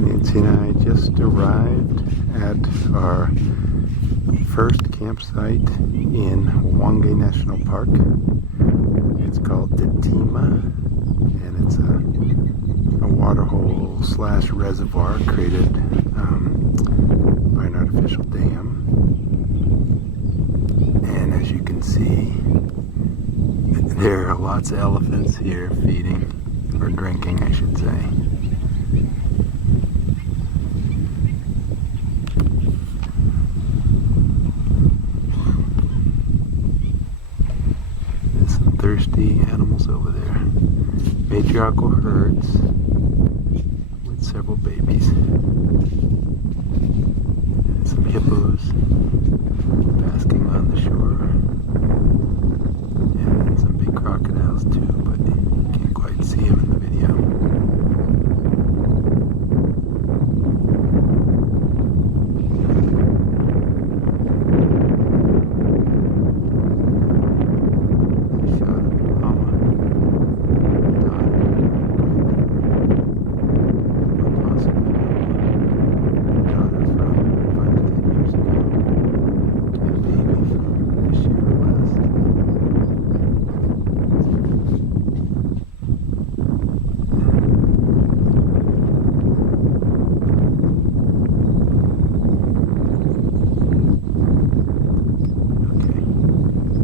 Nancy and I just arrived at our first campsite in Hwange National Park. It's called Deteema, and it's a waterhole / reservoir created by an artificial dam. And as you can see, there are lots of elephants here feeding, or drinking I should say. There's some thirsty animals over there. Matriarchal herds with several babies. And some hippos basking on the shore. And some big crocodiles too, but you can't quite see them in the video.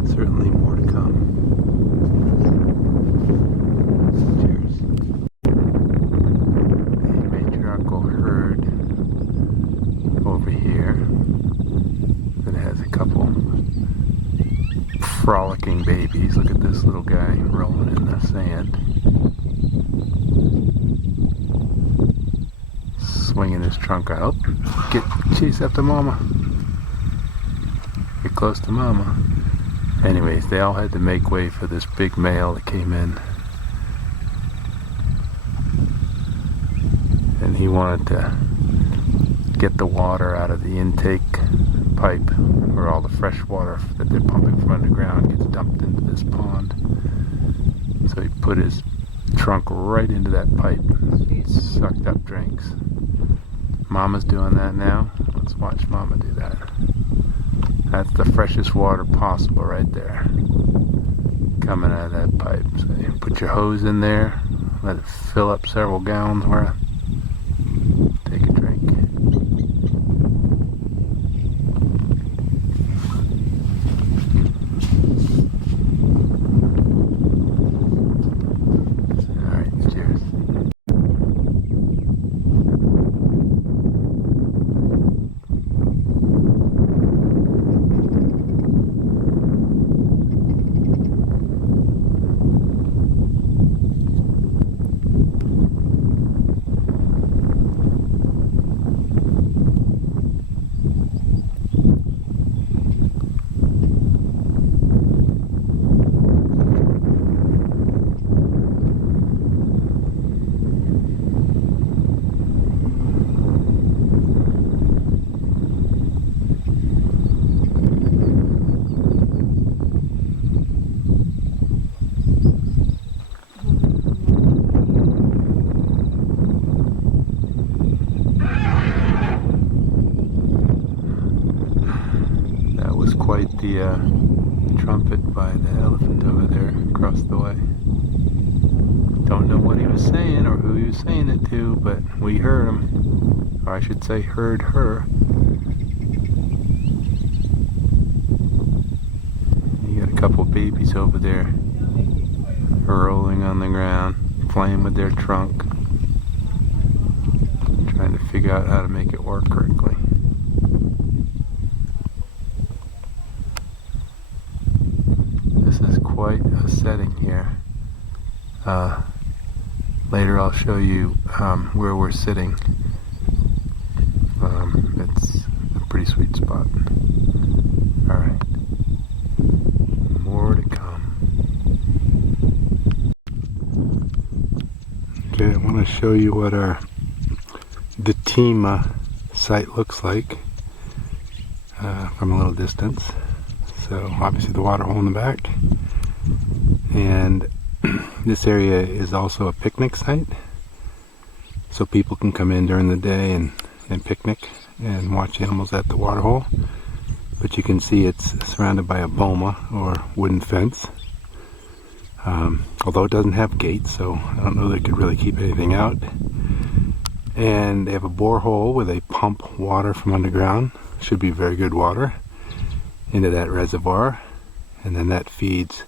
Certainly more to come. Cheers. A matriarchal herd over here that has a couple frolicking babies. Look at this little guy rolling in the sand. Swinging his trunk out. Chase after mama. Get close to mama. Anyways, they all had to make way for this big male that came in. And he wanted to get the water out of the intake pipe where all the fresh water that they're pumping from underground gets dumped into this pond. So he put his trunk right into that pipe, sucked up drinks. Mama's doing that now. Let's watch Mama do that. That's the freshest water possible right there, coming out of that pipe. So you put your hose in there, let it fill up several gallons worth. Take a drink. Alright, cheers. Quite the trumpet by the elephant over there across the way. Don't know what he was saying or who he was saying it to, but we heard him. Or I should say heard her. You got a couple babies over there rolling on the ground, playing with their trunk, trying to figure out how to make it work correctly. This is quite a setting here. Later I'll show you where we're sitting. It's a pretty sweet spot. Alright. More to come. Okay, I want to show you what our Deteema site looks like from a little distance. So obviously the water hole in the back, and this area is also a picnic site. so people can come in during the day and picnic and watch animals at the waterhole. But you can see it's surrounded by a boma, or wooden fence. Although it doesn't have gates, so I don't know they could really keep anything out. And they have a borehole where they pump water from underground. Should be very good water into that reservoir, and then that feeds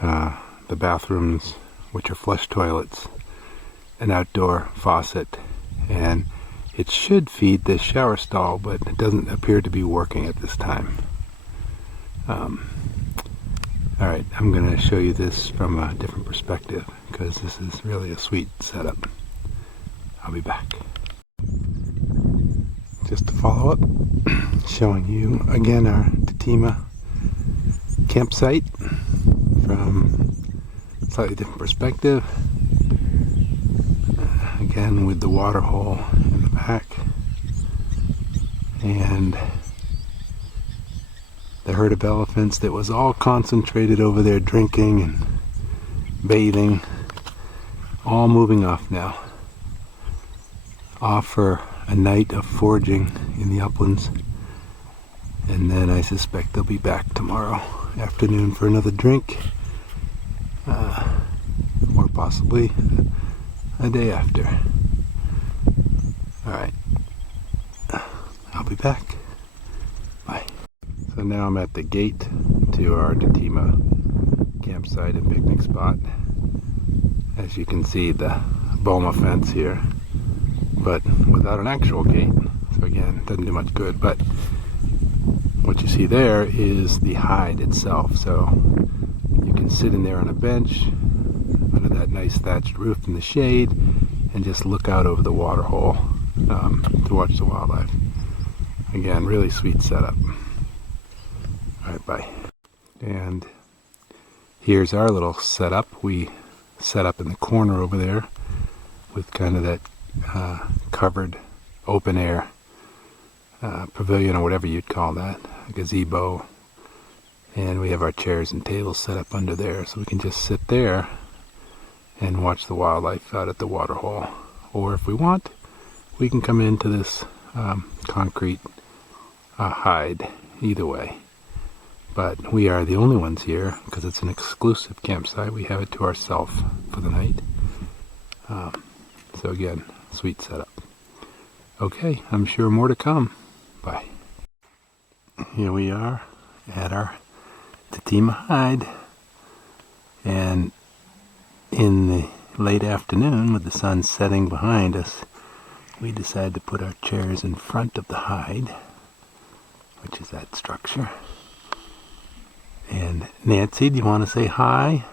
the bathrooms, which are flush toilets, an outdoor faucet, and it should feed this shower stall, but it doesn't appear to be working at this time. Alright, I'm going to show you this from a different perspective, because this is really a sweet setup. I'll be back. Just to follow up, showing you again our Deteema campsite from a slightly different perspective. Again with the water hole in the back, and the herd of elephants that was all concentrated over there drinking and bathing, all moving off now. Off for a night of foraging in the uplands, and then I suspect they'll be back tomorrow afternoon for another drink, or possibly a day after. Alright, I'll be back. Bye. So now I'm at the gate to our Deteema campsite and picnic spot. As you can see, the boma fence here, but without an actual gate. So again, it doesn't do much good, but what you see there is the hide itself. So you can sit in there on a bench under that nice thatched roof in the shade and just look out over the water hole to watch the wildlife. Again, really sweet setup. Alright, bye. And here's our little setup. We set up in the corner over there with kind of that covered open air pavilion, or whatever you'd call that, a gazebo. And we have our chairs and tables set up under there, so we can just sit there and watch the wildlife out at the waterhole. Or if we want, we can come into this concrete hide, either way. But we are the only ones here because it's an exclusive campsite. We have it to ourselves for the night. So again, sweet setup. Okay, I'm sure more to come. Bye. Here we are at our Deteema hide, and in the late afternoon, with the sun setting behind us, we decided to put our chairs in front of the hide, which is that structure. And Nancy, do you want to say hi?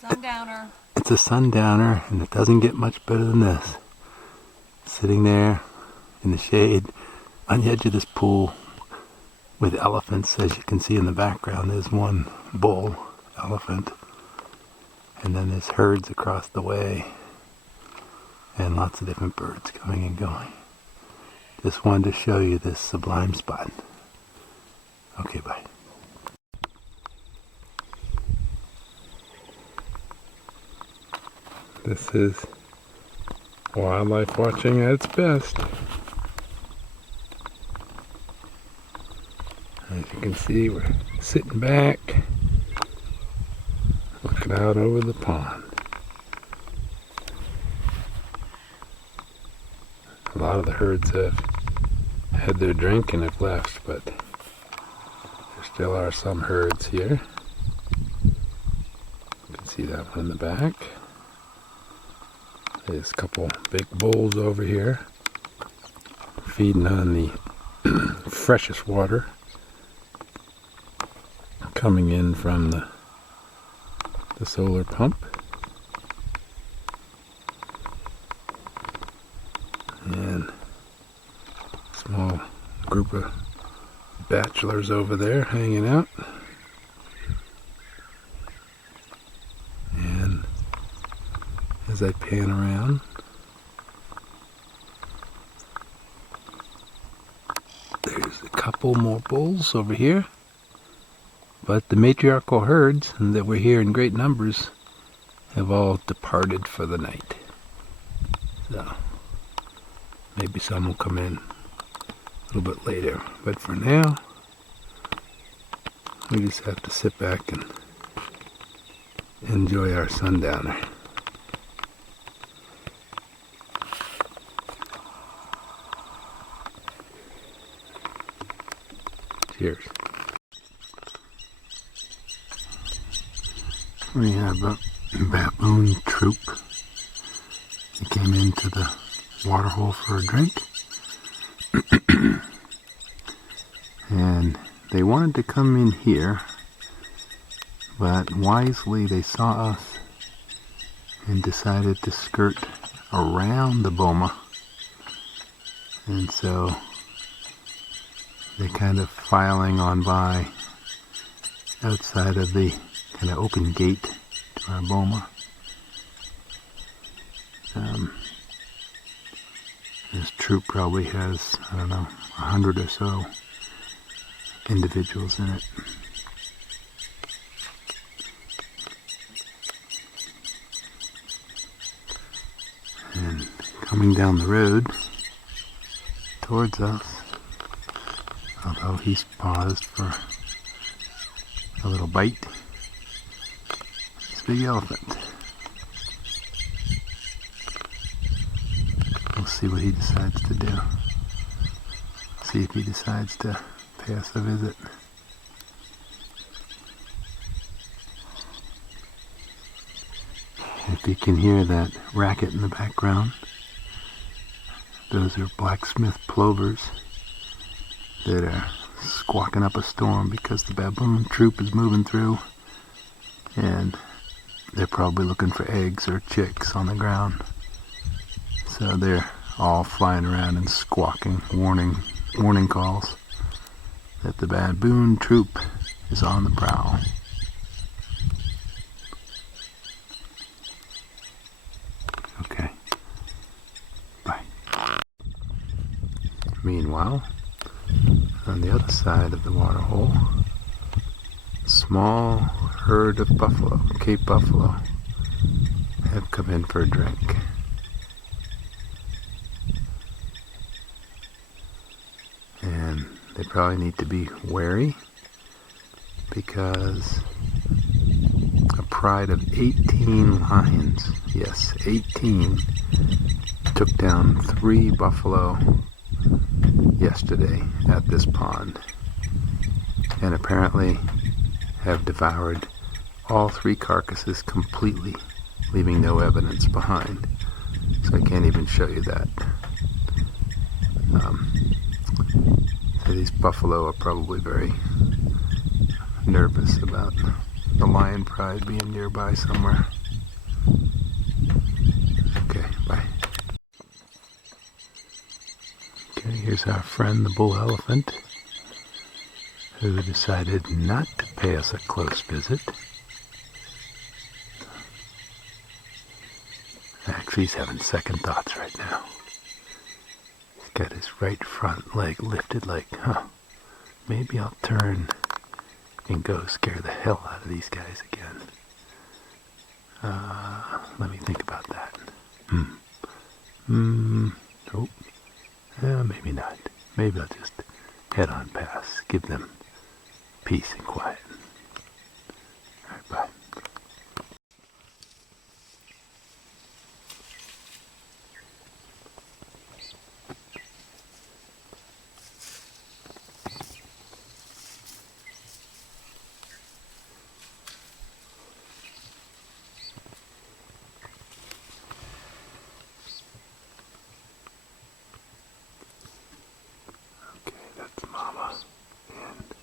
Sundowner. It's a sundowner, and it doesn't get much better than this. Sitting there in the shade on the edge of this pool with elephants. As you can see in the background, there's one bull elephant, and then there's herds across the way, and lots of different birds coming and going. Just wanted to show you this sublime spot. Okay, bye. This is wildlife watching at its best. As you can see, we're sitting back, looking out over the pond. A lot of the herds have had their drink and have left, but there still are some herds here. You can see that one in the back. There's a couple big bulls over here feeding on the freshest water coming in from the solar pump. And a small group of bachelors over there hanging out. And as I pan around, there's a couple more bulls over here. But the matriarchal herds that were here in great numbers have all departed for the night. So maybe some will come in a little bit later. But for now, we just have to sit back and enjoy our sundowner. Cheers. We have a baboon troop. They came into the waterhole for a drink. And they wanted to come in here, but wisely they saw us and decided to skirt around the boma. And so they're kind of filing on by outside of the kind of open gate to our boma. This troop probably has, I don't know, 100 or so individuals in it. And coming down the road towards us, although he's paused for a little bite, this big elephant. We'll see what he decides to do. See if he decides to pay us a visit. If you can hear that racket in the background, those are blacksmith plovers that are squawking up a storm because the baboon troop is moving through, and they're probably looking for eggs or chicks on the ground. So they're all flying around and squawking warning calls that the baboon troop is on the prowl. Okay. Bye. Meanwhile, on the other side of the waterhole, a small herd of buffalo, Cape buffalo, have come in for a drink. And they probably need to be wary because a pride of 18 lions, yes, 18, took down 3 buffalo yesterday at this pond, and apparently have devoured all 3 carcasses completely, leaving no evidence behind. So I can't even show you that. So these buffalo are probably very nervous about the lion pride being nearby somewhere. Okay, bye. Okay, here's our friend the bull elephant, who decided not to pay us a close visit. Actually, he's having second thoughts right now. He's got his right front leg lifted like, maybe I'll turn and go scare the hell out of these guys again. Let me think about that. Nope. Maybe not. Maybe I'll just head on past. Give them peace and quiet. Alright, bye. Mama and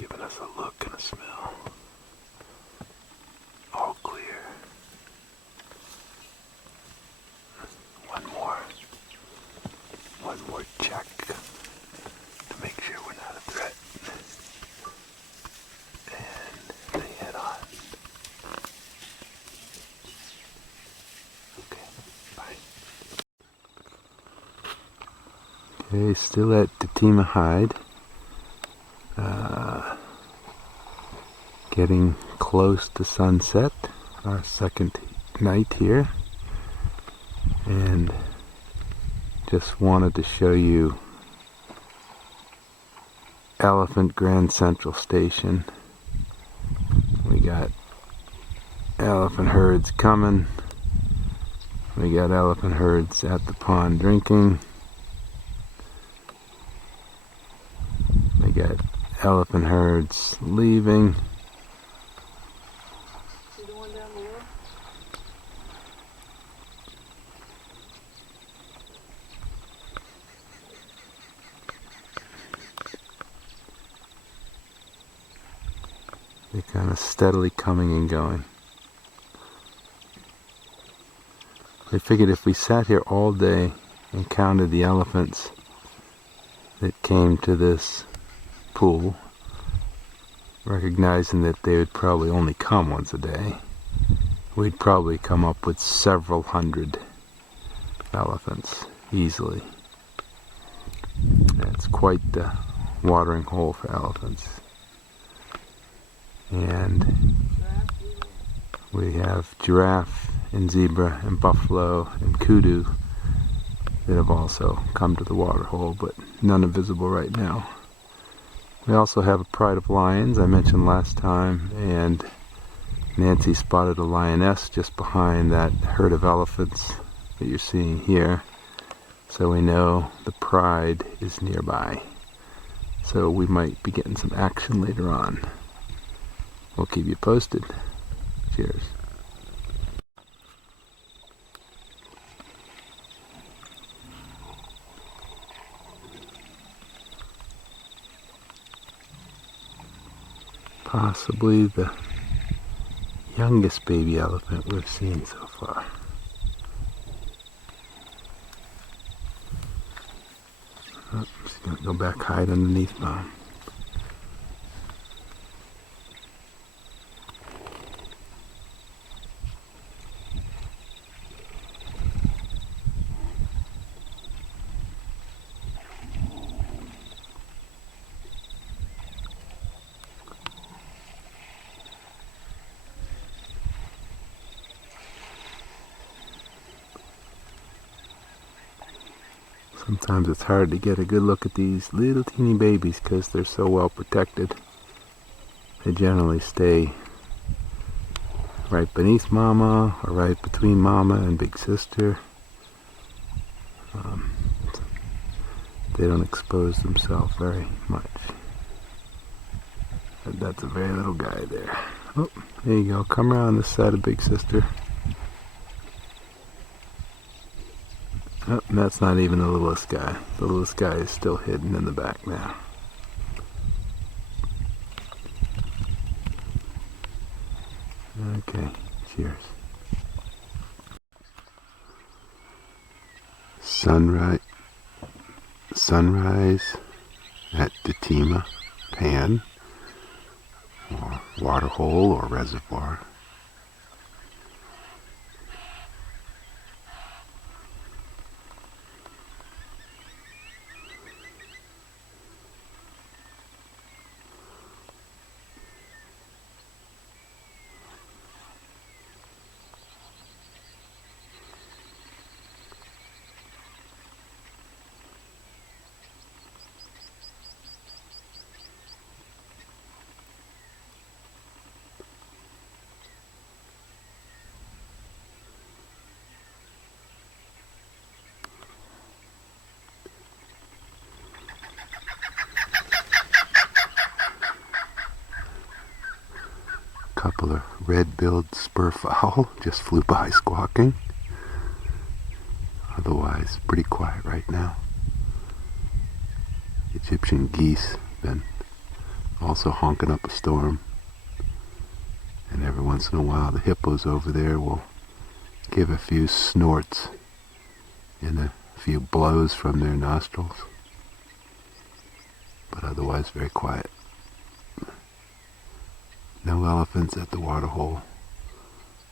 giving us a look and a smell. All clear. One more check to make sure we're not a threat. And they head on. Okay, bye. Okay, still at Deteema Hide. Getting close to sunset, our second night here. And just wanted to show you Elephant Grand Central Station. We got elephant herds coming. We got elephant herds at the pond drinking. We got elephant herds leaving. See the one down there? They're kind of steadily coming and going. I figured if we sat here all day and counted the elephants that came to this pool, recognizing that they would probably only come once a day, we'd probably come up with several hundred elephants easily. That's quite the watering hole for elephants. And we have giraffe and zebra and buffalo and kudu that have also come to the water hole, but none are visible right now. We also have a pride of lions I mentioned last time, and Nancy spotted a lioness just behind that herd of elephants that you're seeing here. So we know the pride is nearby. So we might be getting some action later on. We'll keep you posted. Cheers. Possibly the youngest baby elephant we've seen so far. Oh, she's going to go back hide underneath Mom. Sometimes it's hard to get a good look at these little teeny babies because they're so well protected. They generally stay right beneath Mama or right between Mama and Big Sister. They don't expose themselves very much. But that's a very little guy there. Oh, there you go. Come around this side of Big Sister. Oh, that's not even the littlest guy. The littlest guy is still hidden in the back now. Okay, cheers. Sunrise at Deteema Pan, or waterhole or reservoir. Couple of red-billed spurfowl just flew by squawking. Otherwise, pretty quiet right now. Egyptian geese been also honking up a storm. And every once in a while the hippos over there will give a few snorts and a few blows from their nostrils. But otherwise very quiet. No elephants at the waterhole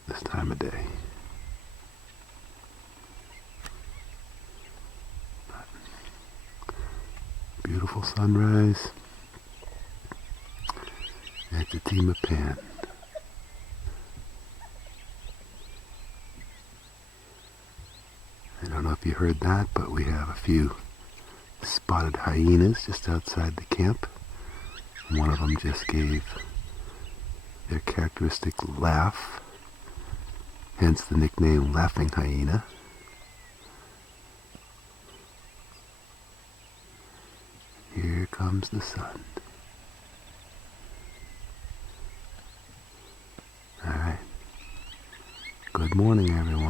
this time of day. Beautiful sunrise at Deteema Pan. I don't know if you heard that, but we have a few spotted hyenas just outside the camp. One of them just gave their characteristic laugh, hence the nickname Laughing Hyena. Here comes the sun. All right. Good morning, everyone.